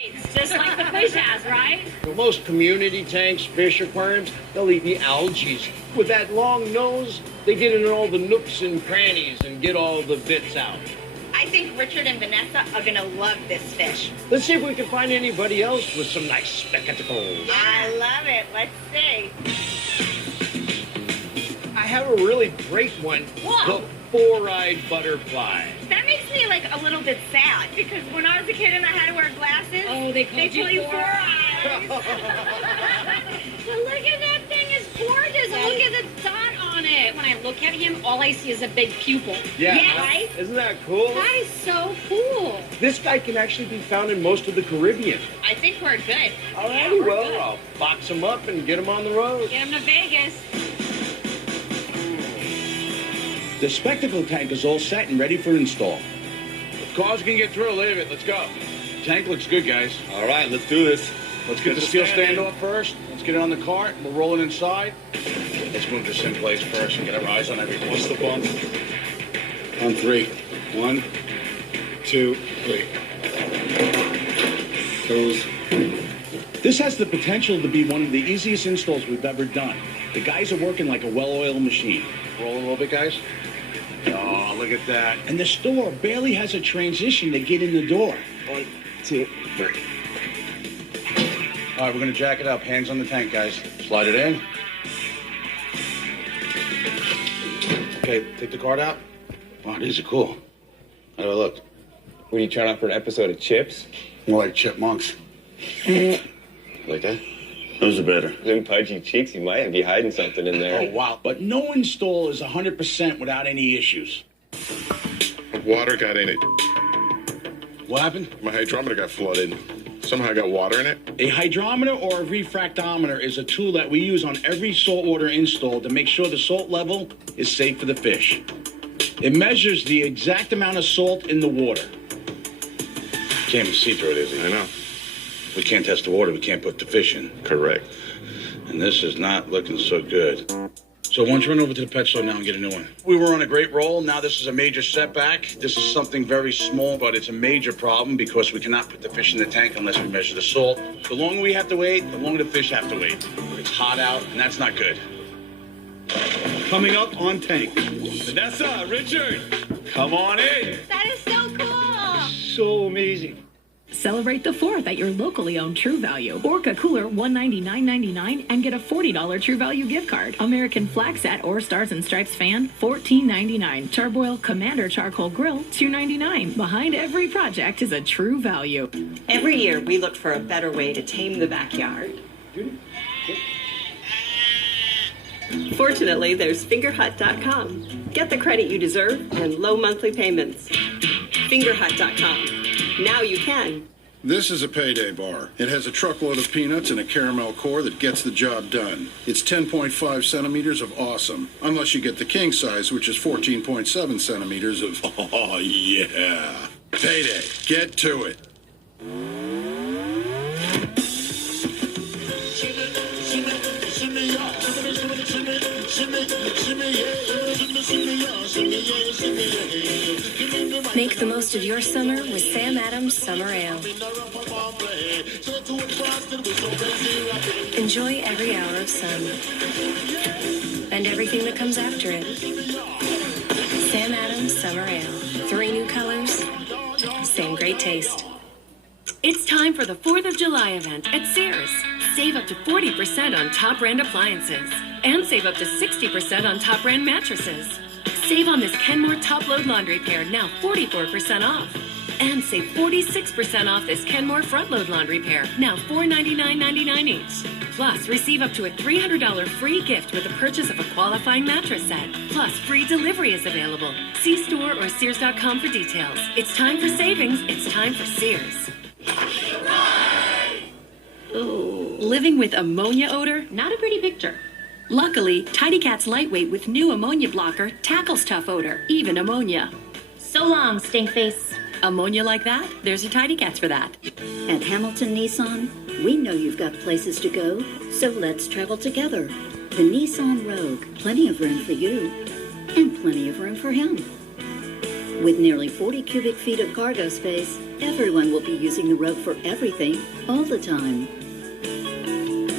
It's just like the fish has, right? For most community tanks, fish aquariums, they'll eat the algae. With that long nose, they get in all the nooks and crannies and get all the bits out. I think Richard and Vanessa are gonna love this fish. Let's see if we can find anybody else with some nice spectacles. I love it. Let's see. I have a really great one. Whoa. The four-eyed butterfly. That makes me like a little bit sad because when I was a kid and I had to wear glasses, Oh, they called you four eyes. But look at that thing, it's gorgeous. Look at the dot on it. When I look at him, all I see is a big pupil. Yeah, Right? Isn't that cool? That is so cool. This guy can actually be found in most of the Caribbean. I think we're good. Alrighty, we're well, good. I'll box him up and get him on the road. Get him to Vegas. The spectacle tank is all set and ready for install. Cars can get through. Leave it. Let's go. Tank looks good, guys. All right, let's do this. Let's get the steel stand off first. Let's get it on the cart. We'll roll it inside. Let's move this in place first and get our eyes on everything. What's the bump? On three. 1, 2, 3. Close. This has the potential to be one of the easiest installs we've ever done. The guys are working like a well-oiled machine. Roll a little bit, guys. Oh, look at that. And the store barely has a transition to get in the door. 1, 2, 3. All right, we're going to jack it up. Hands on the tank, guys. Slide it in. Okay, take the card out. Wow, these are cool. How do I look? What are you trying out for an episode of Chips? More like chipmunks. Like that? Those are better. Them pudgy cheeks, you might be hiding something in there. Oh, wow. But no install is 100% without any issues. Water got in it. What happened? My hydrometer got flooded. Somehow I got water in it. A hydrometer or a refractometer is a tool that we use on every saltwater install to make sure the salt level is safe for the fish. It measures the exact amount of salt in the water. Can't even see through it, is it? I know. We can't test the water, we can't put the fish in. Correct. And this is not looking so good. So why don't you run over to the pet store now and get a new one? We were on a great roll. Now this is a major setback. This is something very small, but it's a major problem because we cannot put the fish in the tank unless we measure the salt. The longer we have to wait, the longer the fish have to wait. It's hot out, and that's not good. Coming up on tank. Vanessa, Richard, come on in. That is so cool. So amazing. Celebrate the 4th at your locally owned True Value. Orca Cooler $199.99 and get a $40 True Value gift card. American Flaxat or Stars and Stripes fan $14.99. Charbroil Commander Charcoal Grill $2.99. Behind every project is a True Value. Every year, we look for a better way to tame the backyard. Fortunately, there's fingerhut.com. Get the credit you deserve and low monthly payments. Fingerhut.com. Now you can. This is a payday bar. It has a truckload of peanuts and a caramel core that gets the job done. It's 10.5 centimeters of awesome. Unless you get the king size, which is 14.7 centimeters of, oh yeah. Payday. Get to it. Make the most of your summer with Sam Adams Summer Ale. Enjoy every hour of sun and everything that comes after it. Sam Adams Summer Ale. 3 new colors, same great taste. It's time for the 4th of July event at Sears. Save up to 40% on top brand appliances and save up to 60% on top brand mattresses. Save on this Kenmore top load laundry pair, now 44% off. And save 46% off this Kenmore front load laundry pair, now $499.99 each. Plus, receive up to a $300 free gift with the purchase of a qualifying mattress set. Plus, free delivery is available. See store or Sears.com for details. It's time for savings. It's time for Sears. Ooh, living with ammonia odor? Not a pretty picture. Luckily, Tidy Cat's lightweight with new ammonia blocker tackles tough odor, even ammonia. So long, stink face. Ammonia like that? There's your Tidy Cats for that. At Hamilton Nissan, we know you've got places to go, so let's travel together. The Nissan Rogue, plenty of room for you, and plenty of room for him. With nearly 40 cubic feet of cargo space, Everyone will be using the Rogue for everything, all the time.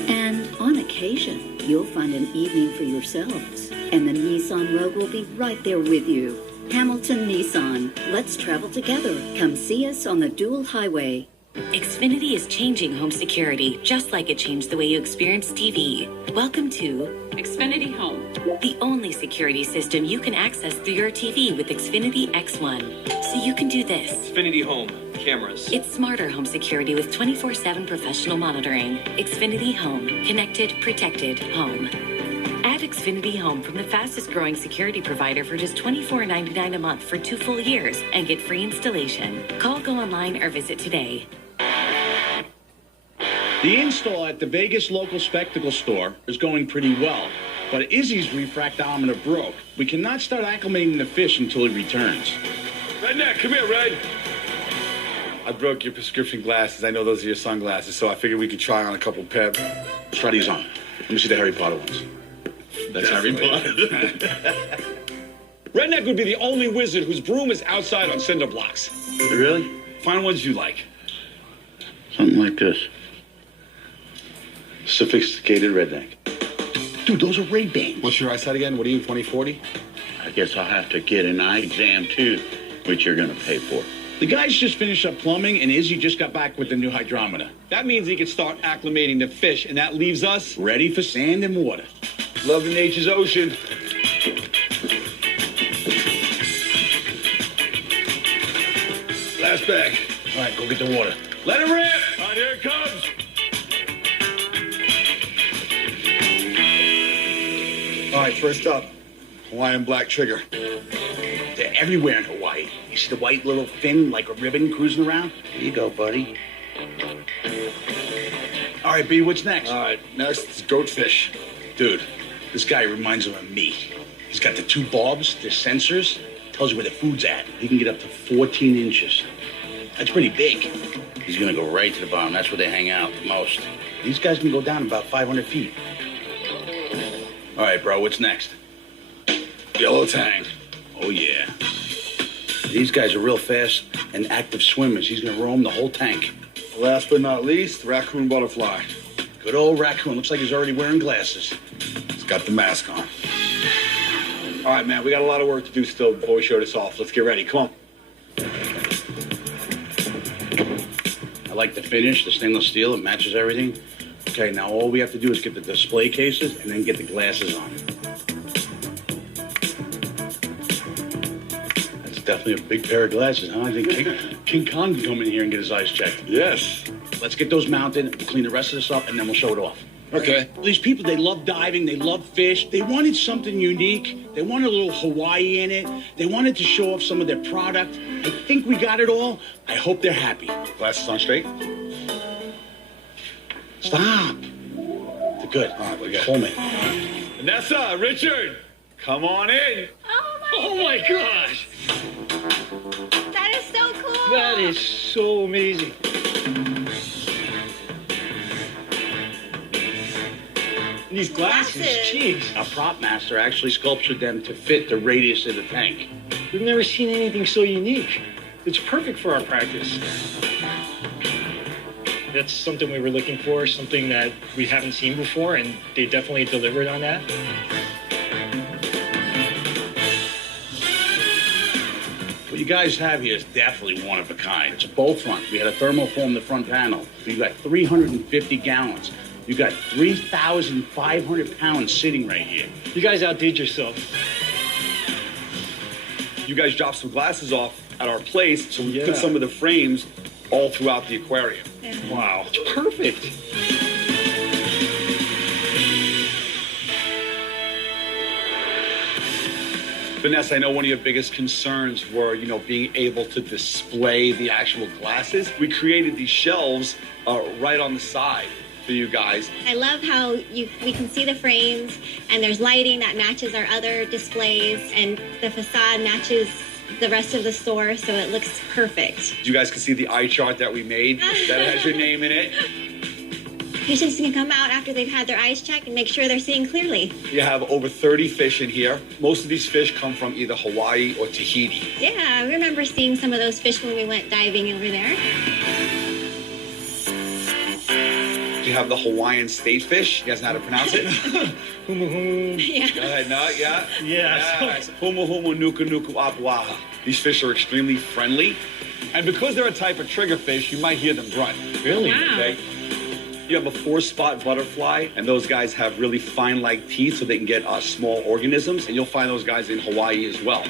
And on occasion, you'll find an evening for yourselves. And the Nissan Rogue will be right there with you. Hamilton Nissan. Let's travel together. Come see us on the dual highway. Xfinity is changing home security, just like it changed the way you experience TV. Welcome to Xfinity Home, the only security system you can access through your TV with Xfinity X1. So you can do this. Xfinity Home, cameras. It's smarter home security with 24/7 professional monitoring. Xfinity Home, connected, protected, home. Add Xfinity Home from the fastest growing security provider for just $24.99 a month for 2 full years and get free installation. Call, go online, or visit today. The install at the Vegas local spectacle store is going pretty well, but Izzy's refractometer broke. We cannot start acclimating the fish until he returns. Redneck, come here, Red. I broke your prescription glasses. I know those are your sunglasses, so I figured we could try on a couple pair. Let's try these on. Let me see the Harry Potter ones. That's Harry Potter. Redneck would be the only wizard whose broom is outside on cinder blocks. Really? Find ones you like. Something like this. Sophisticated redneck. Dude, those are Ray-Bans. What's your eyesight again? What are you, 20/40? I guess I'll have to get an eye exam, too, which you're going to pay for. The guys just finished up plumbing, and Izzy just got back with the new hydrometer. That means he can start acclimating the fish, and that leaves us ready for sand and water. Loving nature's ocean. Last bag. All right, go get the water. Let it rip! All right, here it comes. All right, first up, Hawaiian black trigger. They're everywhere in Hawaii. You see the white little fin like a ribbon cruising around? Here you go, buddy. All right, B, what's next? All right, next is goatfish. Dude, this guy reminds him of me. He's got the 2 bobs, the sensors, tells you where the food's at. He can get up to 14 inches. That's pretty big. He's gonna go right to the bottom. That's where they hang out the most. These guys can go down about 500 feet. All right, bro, what's next? Yellow tang. Oh, yeah. These guys are real fast and active swimmers. He's gonna roam the whole tank. Last but not least, raccoon butterfly. Good old raccoon. Looks like he's already wearing glasses. He's got the mask on. All right, man, we got a lot of work to do still before we show this off. Let's get ready. Come on. I like the finish, the stainless steel. It matches everything. Okay, now all we have to do is get the display cases and then get the glasses on. That's definitely a big pair of glasses, huh? I think King Kong can come in here and get his eyes checked. Yes. Let's get those mounted, clean the rest of this up, and then we'll show it off. Okay. These people, they love diving, they love fish. They wanted something unique. They wanted a little Hawaii in it. They wanted to show off some of their product. I think we got it all. I hope they're happy. Glasses on straight? Stop. They're good. All right, we got Hold me. Vanessa, Richard, come on in. Oh my gosh. That is so cool. That is so amazing. These glasses, jeez. A prop master actually sculptured them to fit the radius of the tank. We've never seen anything so unique. It's perfect for our practice. That's something we were looking for, something that we haven't seen before, and they definitely delivered on that. What you guys have here is definitely one of a kind. It's a bow front. We had a thermoform the front panel. You got 350 gallons. You got 3,500 pounds sitting right here. You guys outdid yourself. You guys dropped some glasses off at our place, so we put some of the frames all throughout the aquarium. Wow, it's perfect. Vanessa, I know one of your biggest concerns were, being able to display the actual glasses. We created these shelves right on the side for you guys. I love how we can see the frames, and there's lighting that matches our other displays, and the facade matches the rest of the store, so it looks perfect. You guys can see the eye chart that we made that has your name in it. Patients can come out after they've had their eyes checked and make sure they're seeing clearly. You have over 30 fish in here. Most of these fish come from either Hawaii or Tahiti. Yeah, I remember seeing some of those fish when we went diving over there. You have the Hawaiian state fish. You guys know how to pronounce it? Yeah. Go ahead, no, yeah? Yeah. Humu humu nuku nuku apuaha. These fish are extremely friendly. And because they're a type of triggerfish, you might hear them grunt. Really? Wow. Okay? You have a 4-spot butterfly, and those guys have really fine-like teeth so they can get small organisms, and you'll find those guys in Hawaii as well.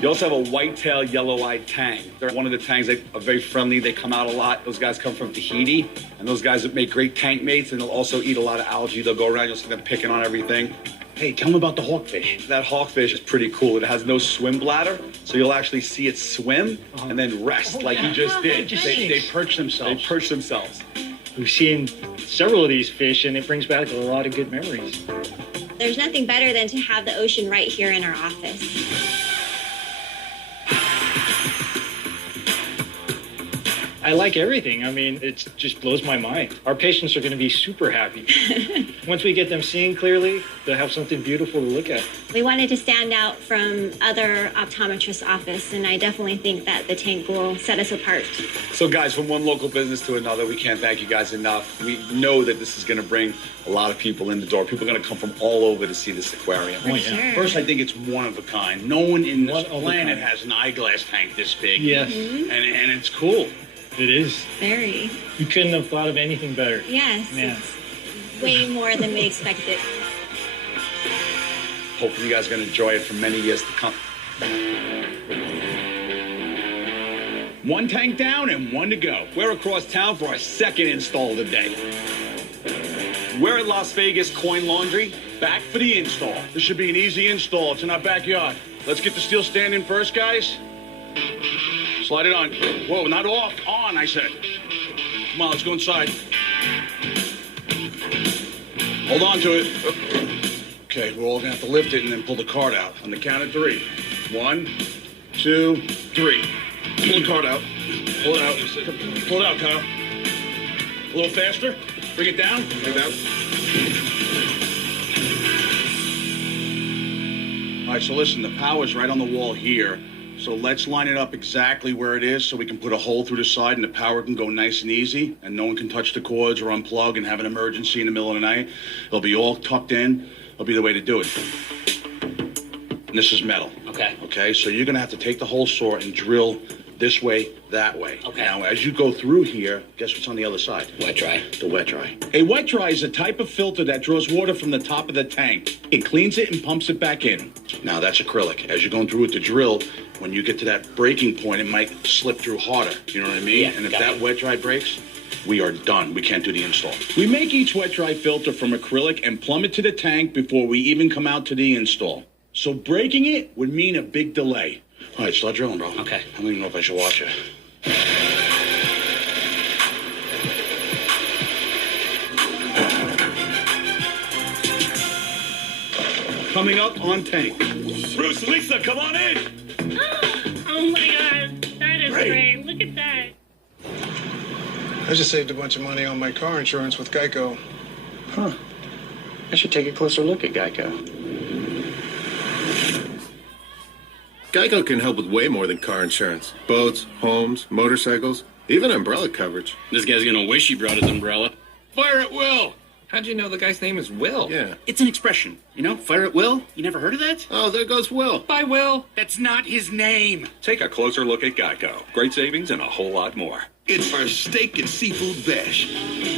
You also have a white-tailed, yellow-eyed tang. They're one of the tangs that are very friendly. They come out a lot. Those guys come from Tahiti, and those guys make great tank mates, and they'll also eat a lot of algae. They'll go around, you'll see them picking on everything. Hey, tell them about the hawkfish. That hawkfish is pretty cool. It has no swim bladder, so you'll actually see it swim and then rest like you just did. They perch themselves. They perch themselves. We've seen several of these fish, and it brings back a lot of good memories. There's nothing better than to have the ocean right here in our office. I like everything. I mean, it just blows my mind. Our patients are going to be super happy. Once we get them seeing clearly, they'll have something beautiful to look at. We wanted to stand out from other optometrists' office, and I definitely think that the tank will set us apart. So guys, from one local business to another, we can't thank you guys enough. We know that this is going to bring a lot of people in the door. People are going to come from all over to see this aquarium. Oh, yeah. First, I think it's one of a kind. No one in this planet has an eyeglass tank this big. Yes. And it's cool. It is. Very. You couldn't have thought of anything better. Yes. Yeah. It's way more than we expected. Hopefully you guys are going to enjoy it for many years to come. One tank down and one to go. We're across town for our second install of the day. We're at Las Vegas Coin Laundry, back for the install. This should be an easy install. It's in our backyard. Let's get the steel stand in first, guys. Slide it on. Whoa, not off. On, I said. Come on, let's go inside. Hold on to it. Okay, we're all going to have to lift it and then pull the card out. On the count of 3. 1, 2, 3. Pull the card out. Pull it out. Pull it out, Kyle. A little faster. Bring it down. Bring it down. All right, so listen, the power's right on the wall here. So let's line it up exactly where it is so we can put a hole through the side and the power can go nice and easy and no one can touch the cords or unplug and have an emergency in the middle of the night. It'll be all tucked in. It'll be the way to do it. And this is metal. Okay. Okay, so you're going to have to take the hole saw and drill this way, that way. Okay. Now, as you go through here, guess what's on the other side? Wet dry. The wet dry. A wet dry is a type of filter that draws water from the top of the tank. It cleans it and pumps it back in. Now, that's acrylic. As you're going through with the drill, when you get to that breaking point, it might slip through harder. You know what I mean? Yeah, and if that wet dry breaks, we are done. We can't do the install. We make each wet dry filter from acrylic and plumb it to the tank before we even come out to the install. So breaking it would mean a big delay. All right, start drilling, bro. Okay. I don't even know if I should watch it. Coming up on tank. Bruce, Lisa, come on in. Oh my God, that is great. Look at that. I just saved a bunch of money on my car insurance with Geico. Huh. I should take a closer look at Geico. Geico can help with way more than car insurance. Boats, homes, motorcycles, even umbrella coverage. This guy's gonna wish he brought his umbrella. Fire at will! How'd you know the guy's name is Will? Yeah. It's an expression, you know? Fire at will? You never heard of that? Oh, there goes Will. Bye, Will. That's not his name. Take a closer look at Geico. Great savings and a whole lot more. It's our steak and seafood bash.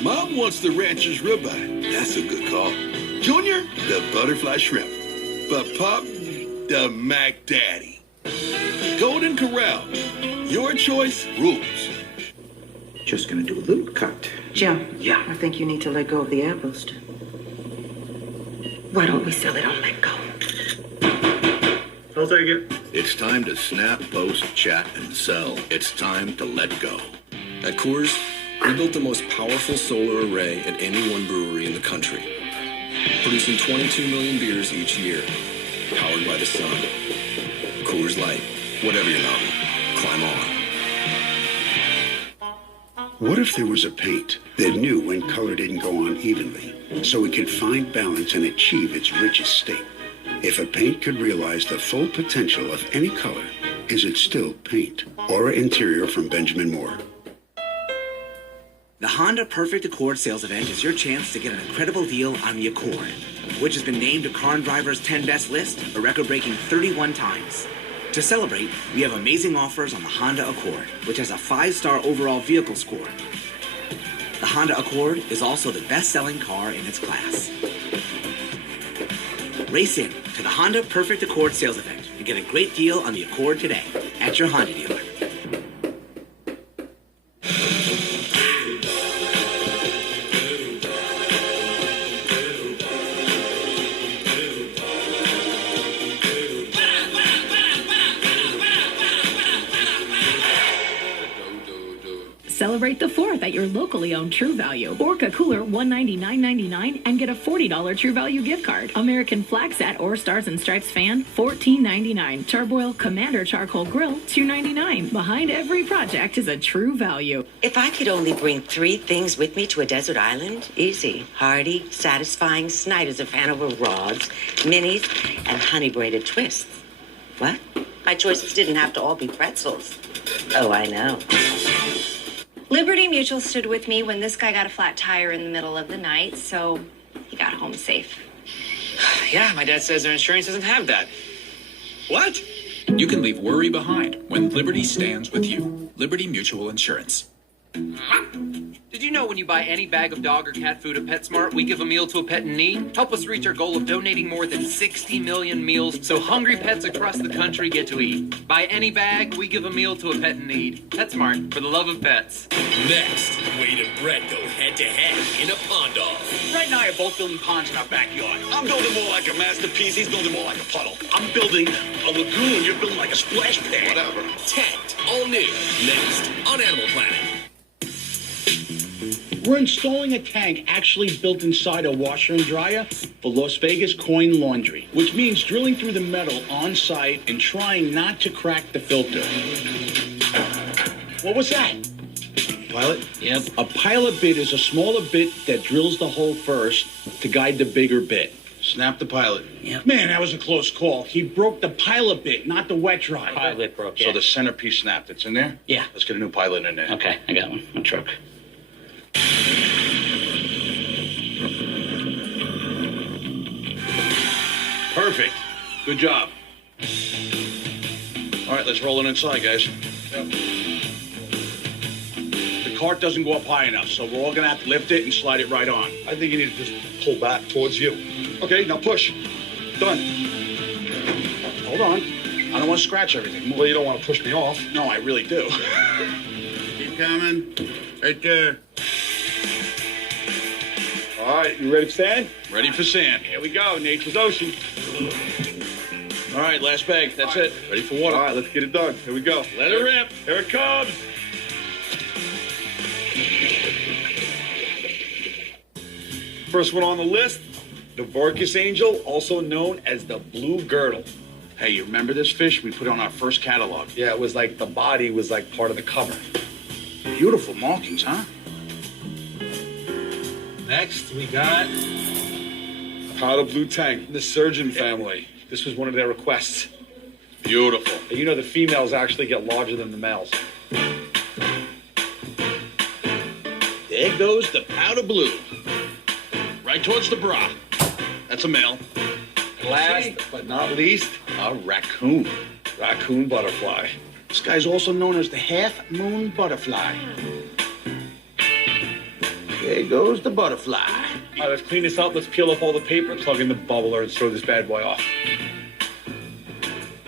Mom wants the rancher's ribeye. That's a good call. Junior, the butterfly shrimp. But Pop, the Mac Daddy. Golden Corral. Your choice, rules. Just gonna do a little cut. Jim. Yeah. I think you need to let go of the air boost. Why don't we sell it on Letgo? I'll take it. It's time to snap, post, chat, and sell. It's time to let go. At Coors, we built the most powerful solar array at any one brewery in the country, producing 22 million beers each year, powered by the sun. Coors Light, whatever your mountain, climb on. What if there was a paint that knew when color didn't go on evenly, so it could find balance and achieve its richest state? If a paint could realize the full potential of any color, is it still paint? Aura Interior from Benjamin Moore. The Honda Perfect Accord sales event is your chance to get an incredible deal on the Accord, which has been named to Car and Driver's 10 Best list a record-breaking 31 times. To celebrate, we have amazing offers on the Honda Accord, which has a 5-star overall vehicle score. The Honda Accord is also the best-selling car in its class. Race in to the Honda Perfect Accord sales event and get a great deal on the Accord today at your Honda dealer. Celebrate the 4th at your locally owned True Value. Orca Cooler $199.99 and get a $40 True Value gift card. American Flag Set or Stars and Stripes fan $14.99. Charbroil Commander Charcoal Grill $2.99. Behind every project is a True Value. If I could only bring 3 things with me to a desert island, easy. Hearty, satisfying Snyder's of Hanover rods, minis, and honey braided twists. What? My choices didn't have to all be pretzels. Oh, I know. Liberty Mutual stood with me when this guy got a flat tire in the middle of the night, so he got home safe. Yeah, my dad says their insurance doesn't have that. What? You can leave worry behind when Liberty stands with you. Liberty Mutual Insurance. Did you know when you buy any bag of dog or cat food at PetSmart, we give a meal to a pet in need? Help us reach our goal of donating more than 60 million meals so hungry pets across the country get to eat. Buy any bag, we give a meal to a pet in need. PetSmart, for the love of pets. Next, Wade and Brett go head-to-head in a pond-off. Brett and I are both building ponds in our backyard. I'm building more like a masterpiece. He's building more like a puddle. I'm building a lagoon. You're building like a splash pad. Whatever. Tanked, all new. Next, on Animal Planet. We're installing a tank actually built inside a washer and dryer for Las Vegas Coin Laundry, which means drilling through the metal on site and trying not to crack the filter. What was that? Pilot? Yep. A pilot bit is a smaller bit that drills the hole first to guide the bigger bit. Snap the pilot. Yep. Man, that was a close call. He broke the pilot bit, not the wet drive. Pilot broke, So the centerpiece snapped. It's in there? Yeah. Let's get a new pilot in there. Okay, I got one. A truck. Perfect. Good job. All right, let's roll it inside, guys. Yep. The cart doesn't go up high enough, so we're all going to have to lift it and slide it right on. I think you need to just pull back towards you. Okay, now push. Done. Hold on. I don't want to scratch everything. Well, you don't want to push me off. No, I really do. Keep coming. Right there. All right, you ready for sand? Ready for sand. Here we go, nature's ocean. All right, last bag. That's it. Ready for water. All right, let's get it done. Here we go. Let it rip. Here it comes. First one on the list, the Vorkis angel, also known as the blue girdle. Hey, you remember this fish we put on our first catalog? Yeah, it was like the body was like part of the cover. Beautiful markings, huh? Next, we got powder blue tank, the surgeon family. This was one of their requests. Beautiful. And you know the females actually get larger than the males. There goes the powder blue. Right towards the bra. That's a male. Last but not least, a raccoon. Raccoon butterfly. This guy's also known as the half-moon butterfly. There goes the butterfly. All right, let's clean this up. Let's peel up all the paper, plug in the bubbler, and throw this bad boy off.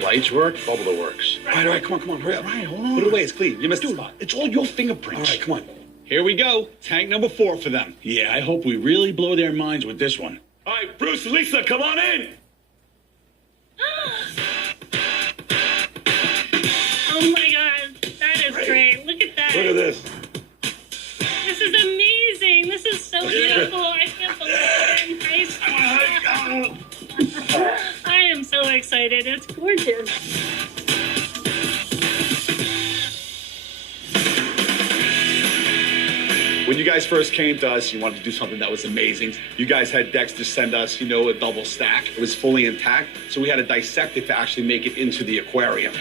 Lights work, bubbler works. All right, come on, hurry up. All right, hold on. Put it away, it's clean. You missed the Dude, spot. it's all your fingerprints. All right, come on. Here we go. Tank number 4 for them. Yeah, I hope we really blow their minds with this one. All right, Bruce and Lisa, come on in. Oh my God, that is great. Look at that. Look at this. This is amazing. This is so beautiful. I can't believe it in high school. I am so excited. It's gorgeous. When you guys first came to us, you wanted to do something that was amazing. You guys had Dexter send us, a double stack. It was fully intact, so we had to dissect it to actually make it into the aquarium.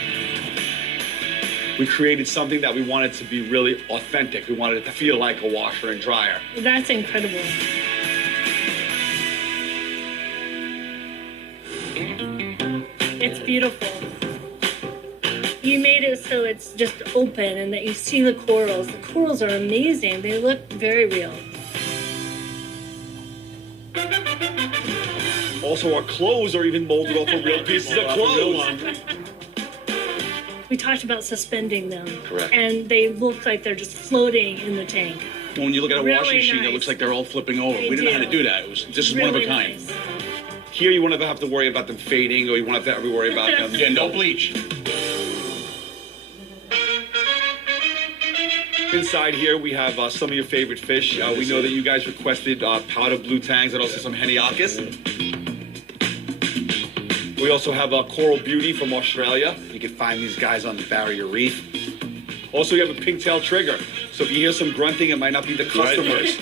We created something that we wanted to be really authentic. We wanted it to feel like a washer and dryer. That's incredible. It's beautiful. You made it so it's just open and that you see the corals. The corals are amazing. They look very real. Also, our clothes are even molded off of real pieces of clothes. We talked about suspending them. Correct. And they look like they're just floating in the tank. When you look at a Really washing machine, nice. it looks like they're all flipping over. They We didn't know how do. to do that. This is one of a Really kind. nice. Here, you won't ever have to worry about them fading, or you won't have to ever worry about them. Yeah, no bleach. Inside here, we have some of your favorite fish. We know that you guys requested powder blue tangs and also some Heniacus. We also have Coral Beauty from Australia. You can find these guys on the Barrier Reef. Also, we have a pigtail trigger. So if you hear some grunting, it might not be the customers.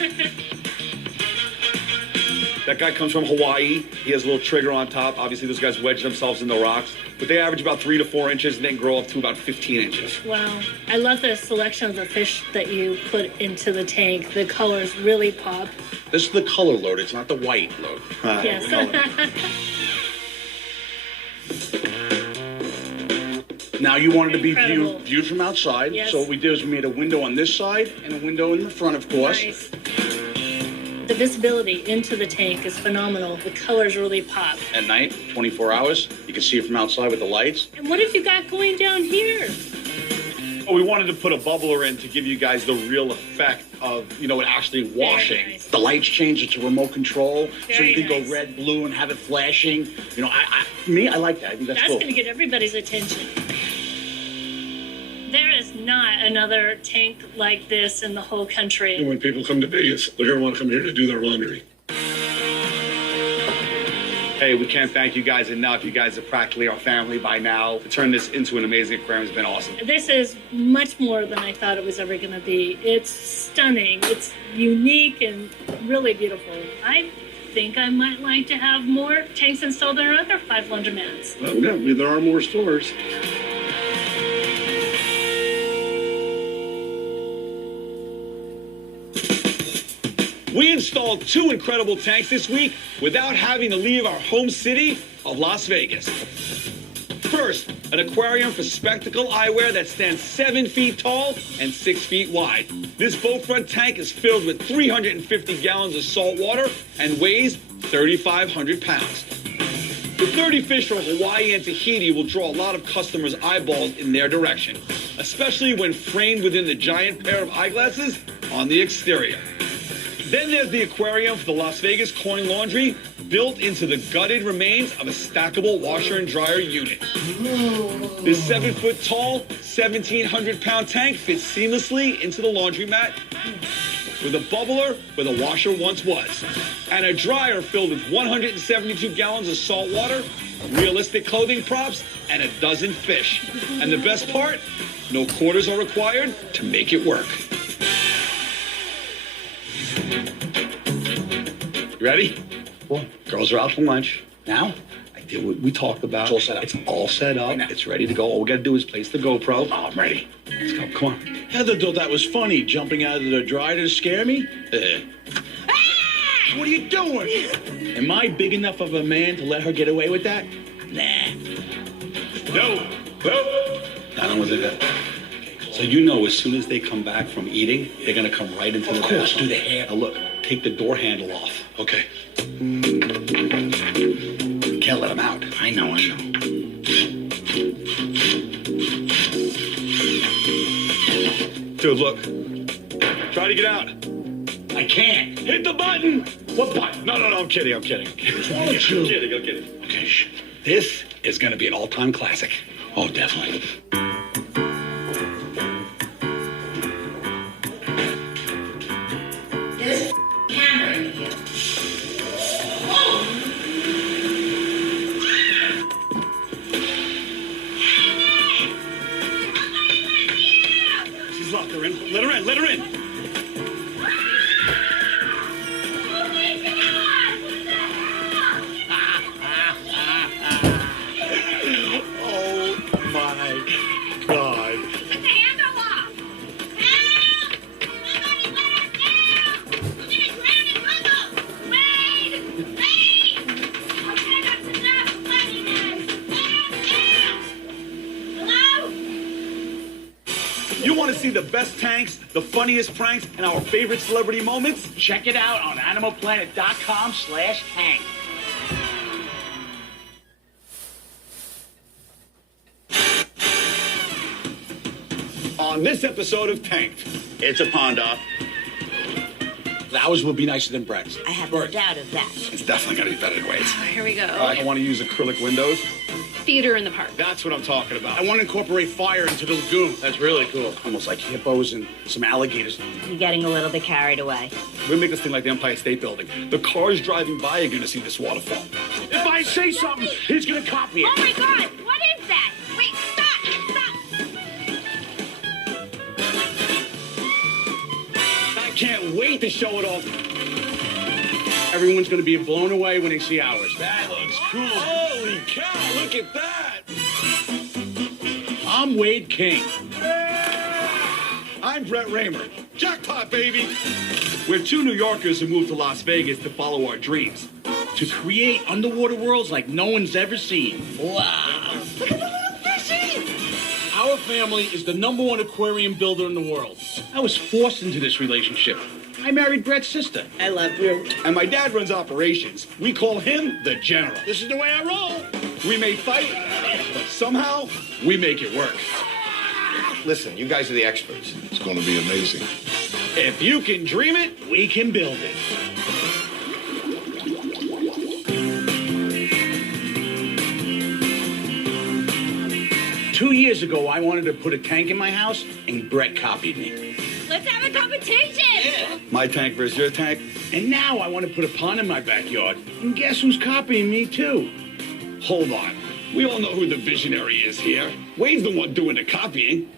That guy comes from Hawaii. He has a little trigger on top. Obviously, those guys wedge themselves in the rocks. But they average about 3 to 4 inches and then grow up to about 15 inches. Wow. I love the selection of the fish that you put into the tank. The colors really pop. This is the color load. It's not the white load. Yes. Now you wanted to be Incredible. viewed from outside. Yes. So what we did is we made a window on this side and a window in the front, of course. Nice. The visibility into the tank is phenomenal. The colors really pop. At night, 24 hours, you can see it from outside with the lights. And what have you got going down here? Oh, we wanted to put a bubbler in to give you guys the real effect of, it actually washing. The lights change. It's a remote control, so Very you can nice. go red, blue, and have it flashing. I like that. I think that's That's cool. going to get everybody's attention. There is not another tank like this in the whole country. And when people come to Vegas, they're going to want to come here to do their laundry. Hey, we can't thank you guys enough. You guys are practically our family by now. To turn this into an amazing aquarium has been awesome. This is much more than I thought it was ever going to be. It's stunning. It's unique and really beautiful. I think I might like to have more tanks installed in our other 5 laundromats. Well, yeah, there are more stores. We installed 2 incredible tanks this week without having to leave our home city of Las Vegas. First, an aquarium for spectacle eyewear that stands 7 feet tall and 6 feet wide. This boat front tank is filled with 350 gallons of salt water and weighs 3,500 pounds. The 30 fish from Hawaii and Tahiti will draw a lot of customers' eyeballs in their direction, especially when framed within the giant pair of eyeglasses on the exterior. Then there's the aquarium for the Las Vegas Coin Laundry, built into the gutted remains of a stackable washer and dryer unit. This 7-foot-tall, 1,700-pound tank fits seamlessly into the laundromat with a bubbler where the washer once was, and a dryer filled with 172 gallons of salt water, realistic clothing props, and a dozen fish. And the best part, no quarters are required to make it work. You ready? Well, girls are out for lunch. Now, I did what we talked about. It's all set up. It's all set up. It's ready to go. All we got to do is place the GoPro. Oh, I'm ready. Let's go. Come on. Heather thought that was funny, jumping out of the dryer to scare me. What are you doing? Am I big enough of a man to let her get away with that? Nah. No. I don't want to do that. So as soon as they come back from eating, they're going to come right into the bathroom. Of course, do the hair. Now look, take the door handle off. Okay. Can't let them out. I know. Dude, look. Try to get out. I can't. Hit the button. What button? No, I'm kidding. I'm kidding. I'm kidding. Okay, shh. This is going to be an all-time classic. Oh, definitely. There's a camera in here. She's locked her in. Let her in. see the best tanks, the funniest pranks, and our favorite celebrity moments? Check it out on animalplanet.com/tank. On this episode of Tanked. It's a pond off. Ours will be nicer than Brett's. I have no doubt of that. It's definitely going to be better than Wade's. Here we go. I want to use acrylic windows. Theater in the park. That's what I'm talking about. I want to incorporate fire into the lagoon. That's really cool. Almost like hippos and some alligators. You're getting a little bit carried away. We're make this thing like the Empire State Building. The cars driving by are going to see this waterfall. If I say something, he's gonna copy it. Oh my God! What is that? Wait, stop! I can't wait to show it off. Everyone's going to be blown away when they see ours. That looks cool. Holy cow, look at that. I'm Wade King. I'm Brett Raymer. Jackpot, baby. We're two New Yorkers who moved to Las Vegas to follow our dreams. To create underwater worlds like no one's ever seen. Wow! Look at the little fishy! Our family is the #1 aquarium builder in the world. I was forced into this relationship. I married Brett's sister. I love you. And my dad runs operations. We call him the General. This is the way I roll. We may fight, but somehow we make it work. Listen, you guys are the experts. It's going to be amazing. If you can dream it, We can build it. Two years ago, I wanted to put a tank in my house, and Brett copied me. Let's have a competition! my tank versus your tank. And now I want to put a pond in my backyard. And guess who's copying me, too? Hold on. We all know who the visionary is here. Wade's the one doing the copying.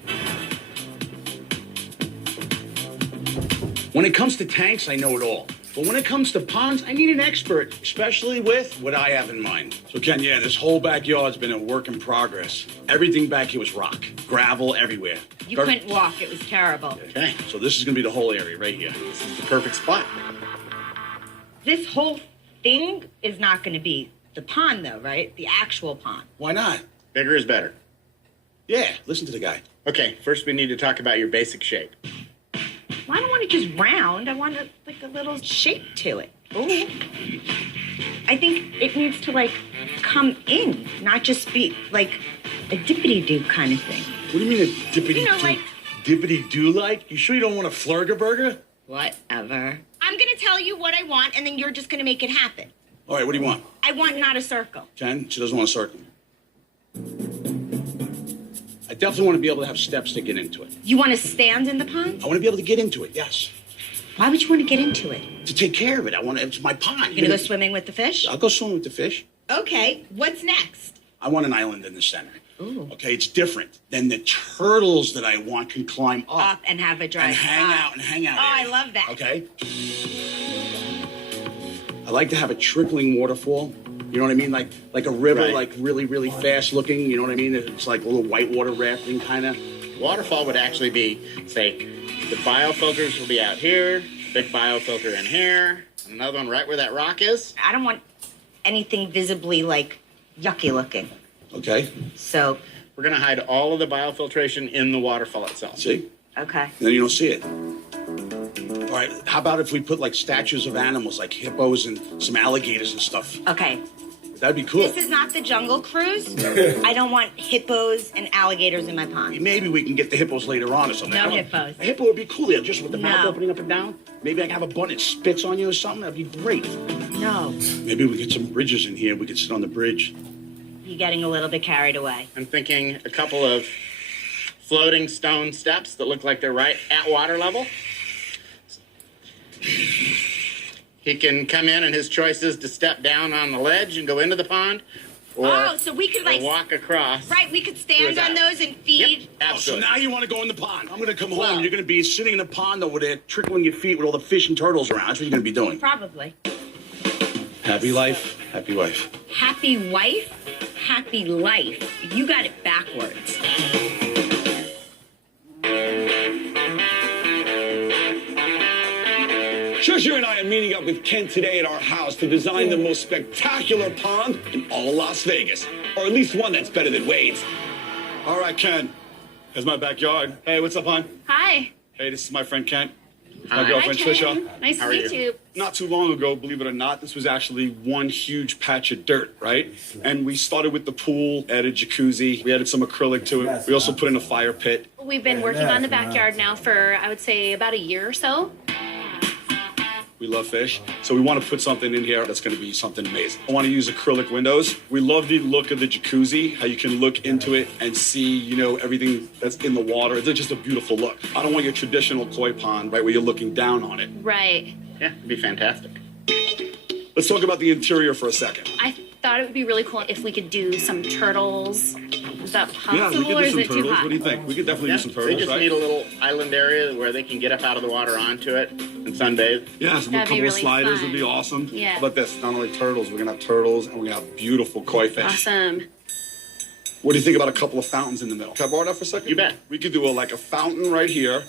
When it comes to tanks, I know it all. But when it comes to ponds, I need an expert, especially with what I have in mind. So, Ken, yeah, this whole backyard's been a work in progress. Everything back here was rock, gravel everywhere. You couldn't walk. It was terrible. Okay, so this is going to be the whole area right here. This is the perfect spot. This whole thing is not going to be the pond, though, right? The actual pond. Why not? Bigger is better. Yeah, listen to the guy. Okay, first we need to talk about your basic shape. Well, I don't want it just round. I want like a little shape to it. Ooh. I think it needs to like come in, not just be like a dippity-doo kind of thing. What do you mean a dippity-doo? You know, like... Dippity-doo like? You sure you don't want a Flurgerburger? Whatever. I'm going to tell you what I want, and then you're just going to make it happen. All right, what do you want? I want not a circle. Ken, she doesn't want a circle. I definitely want to be able to have steps to get into it. You want to stand in the pond? I want to be able to get into it, yes. Why would you want to get into it? To take care of it. It's my pond. You're going to go swimming with the fish? I'll go swimming with the fish. Okay, what's next? I want an island in the center. Ooh. Okay, it's different. Then the turtles that I want can climb Up and have a dry and hang spot. out and hang out. Oh, I area. love that. Okay? I like to have a trickling waterfall. You know what I mean? Like a river, Right. like really, really fast looking. You know what I mean? It's like a little whitewater rafting kind of. Waterfall would actually be, say, the biofilters will be out here, big biofilter in here, another one right where that rock is. I don't want anything visibly like yucky looking. Okay. So, We're going to hide all of the biofiltration in the waterfall itself. See? okay. And then you don't see it. All right. How about if we put like statues of animals, like hippos and some alligators and stuff? Okay. That'd be cool. This is not the Jungle Cruise. I don't want hippos and alligators in my pond. Maybe we can get the hippos later on or something. No I don't- hippos. A hippo would be cool there, just with the mouth No. opening up and down. Maybe I can have a bun that spits on you or something. That'd be great. No. Maybe we get some bridges in here. We could sit on the bridge. You're getting a little bit carried away. I'm thinking a couple of floating stone steps that look like they're right at water level. He can come in and his choice is to step down on the ledge and go into the pond or, Oh, so we could like... or walk across. Right, we could stand on those and feed... Oh, so now you want to go in the pond. I'm going to come home. You're going to be sitting in the pond over there, trickling your feet with all the fish and turtles around. That's what you're going to be doing. Probably. Happy life, happy wife. Happy wife, happy life. You got it backwards. Trisha and I are meeting up with Ken today at our house to design the most spectacular pond in all of Las Vegas. Or at least one that's better than Wade's. All right, Ken. Here's my backyard. Hey, what's up, hon? Hi. Hey, this is my friend Kent. Hi. My girlfriend Hi, Ken. Trisha. Nice How to are meet you? you. Not too long ago, believe it or not, this was actually one huge patch of dirt, right? And we started with the pool, added jacuzzi, we added some acrylic to it. We also put in a fire pit. We've been working on the backyard now for, I would say, about a year or so. We love fish, so we want to put something in here that's going to be something amazing. I want to use acrylic windows. We love the look of the jacuzzi, how you can look into it and see, you know, everything that's in the water. It's just a beautiful look. I don't want your traditional koi pond, right, where you're looking down on it. Right. Yeah, it'd be fantastic. Let's talk about the interior for a second. I thought it would be really cool if we could do some turtles. Is that possible, Yeah, we could or do is some it too turtles. hot? What do you think? We could definitely Yeah, do some they turtles, just right? need a little island area where they can get up out of the water onto it and sunbathe. Yeah, so a That'd be couple of really sliders fun. would be awesome. Yeah. How about this? Not only turtles, we're going to have turtles and we're going to have beautiful koi fish. Awesome. What do you think about a couple of fountains in the middle? Can I borrow that for a second? You bet. We could do like a fountain right here,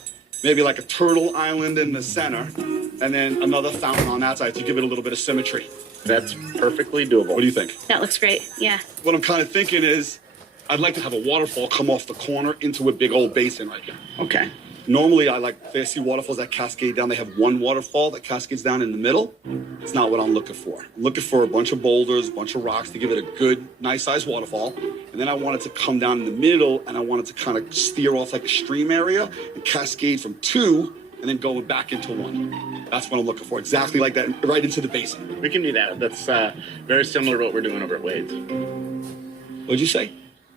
maybe like a turtle island in the center, and then another fountain on that side to give it a little bit of symmetry. That's perfectly doable. What do you think? That looks great. Yeah. What I'm kind of thinking is I'd like to have a waterfall come off the corner into a big old basin right here. Okay. Normally, I see waterfalls that cascade down. They have one waterfall that cascades down in the middle. It's not what I'm looking for. I'm looking for a bunch of boulders, a bunch of rocks to give it a good, nice-sized waterfall. And then I want it to come down in the middle, and I want it to kind of steer off like a stream area and cascade from two and then go back into one. That's what I'm looking for. Exactly like that, right into the basin. We can do that. That's very similar to what we're doing over at Wade's. What'd you say?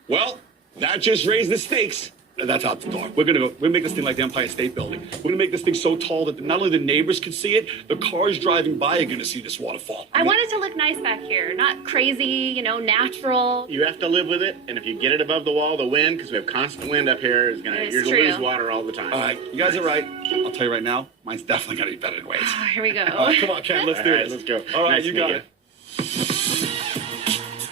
Well, that just raised the stakes. That's out the door. We're gonna make this thing like the Empire State Building. We're gonna make this thing so tall that not only the neighbors can see it, the cars driving by are gonna see this waterfall. I want it to look nice back here, not crazy, natural. You have to live with it, and if you get it above the wall, the wind, because we have constant wind up here, is gonna It is you're gonna true. lose water all the time. All right, you guys are right. I'll tell you right now, mine's definitely gonna be better than Wade's. Oh, here we go. All right, come on, Ken, let's do All right, this. let's go. All right, Nice you to got meet it.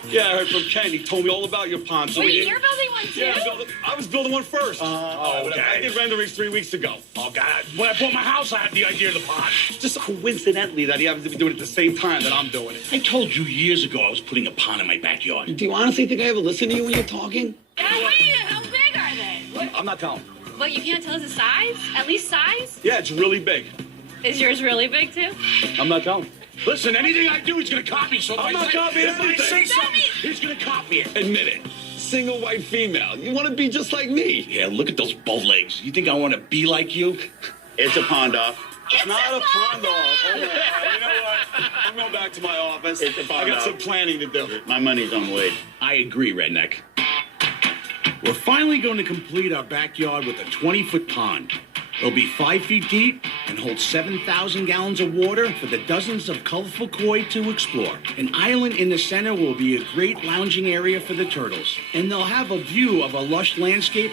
Yeah, I heard from Ken. He told me all about your pond. So Wait, he- you're building one too? Yeah, I was building one first. okay. I did renderings 3 weeks ago. Oh, God. When I bought my house, I had the idea of the pond. Just coincidentally that he happens to be doing it at the same time that I'm doing it. I told you years ago I was putting a pond in my backyard. Do you honestly think I ever listen to you when you're talking? Wait, how big are they? I'm not telling. But you can't tell us the size? At least size? Yeah, it's really big. Is yours really big too? I'm not telling. Listen, anything I do, he's gonna copy. So I'm if not I copying if I say anything. something, he's gonna copy it. Admit it. Single white female. You want to be just like me. Yeah, look at those bow legs. You think I want to be like you? It's a pond off. It's not a pond off. Oh, you know what? I'm going back to my office. It's a I pond got off. some planning to do. My money's on Wade. I agree, Redneck. We're finally going to complete our backyard with a 20-foot pond. It'll be 5 feet deep and hold 7,000 gallons of water for the dozens of colorful koi to explore. An island in the center will be a great lounging area for the turtles, and they'll have a view of a lush landscape